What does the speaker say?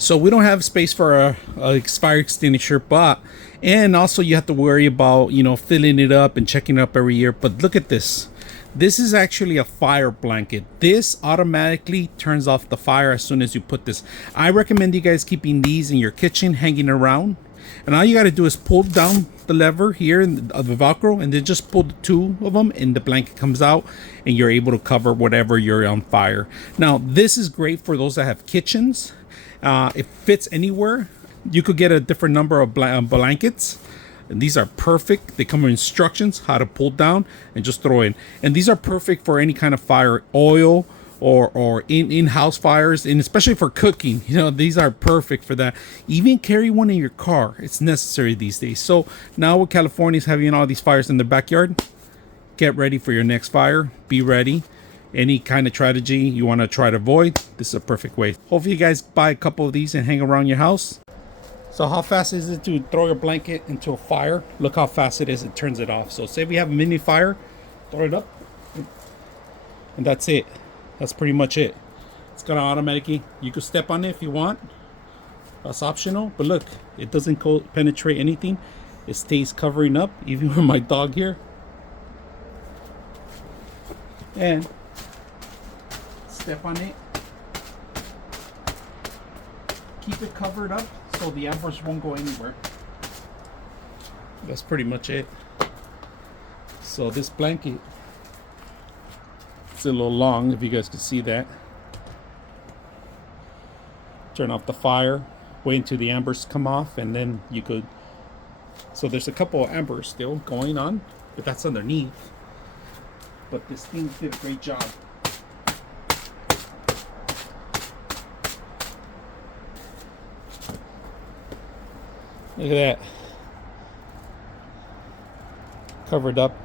So we don't have space for a fire extinguisher, but and also you have to worry about, you know, filling it up and checking it up every year. But look at this. This is actually a fire blanket. This automatically turns off the fire as soon as you put this. I recommend you guys keeping these in your kitchen hanging around. And all you got to do is pull down the lever here of the Velcro, and then just pull the two of them and the blanket comes out and you're able to cover whatever you're on fire. Now, this is great for those that have kitchens. It fits anywhere. You could get a different number of blankets. And these are perfect. They come with instructions how to pull down and just throw in. And these are perfect for any kind of fire, oil or in-house fires, and especially for cooking. You know, these are perfect for that. Even carry one in your car. It's necessary these days. So now with California's having all these fires in their backyard, get ready for your next fire. Be ready. Any kind of tragedy you want to try to avoid, this is a perfect way. Hopefully you guys buy a couple of these and hang around your house. So how fast is it to throw your blanket into a fire? Look how fast it is. It turns it off. So say we have a mini fire, throw it up, and that's it. That's pretty much it. It's gonna automatically, you can step on it if you want. That's optional, but look, it doesn't penetrate anything. It stays covering up, even with my dog here. And step on it. Keep it covered up so the embers won't go anywhere. That's pretty much it. So this blanket, it's a little long, if you guys can see that. Turn off the fire, wait until the embers come off, and then you could. So there's a couple of embers still going on, but that's underneath. But this thing did a great job. Look at that. Covered up.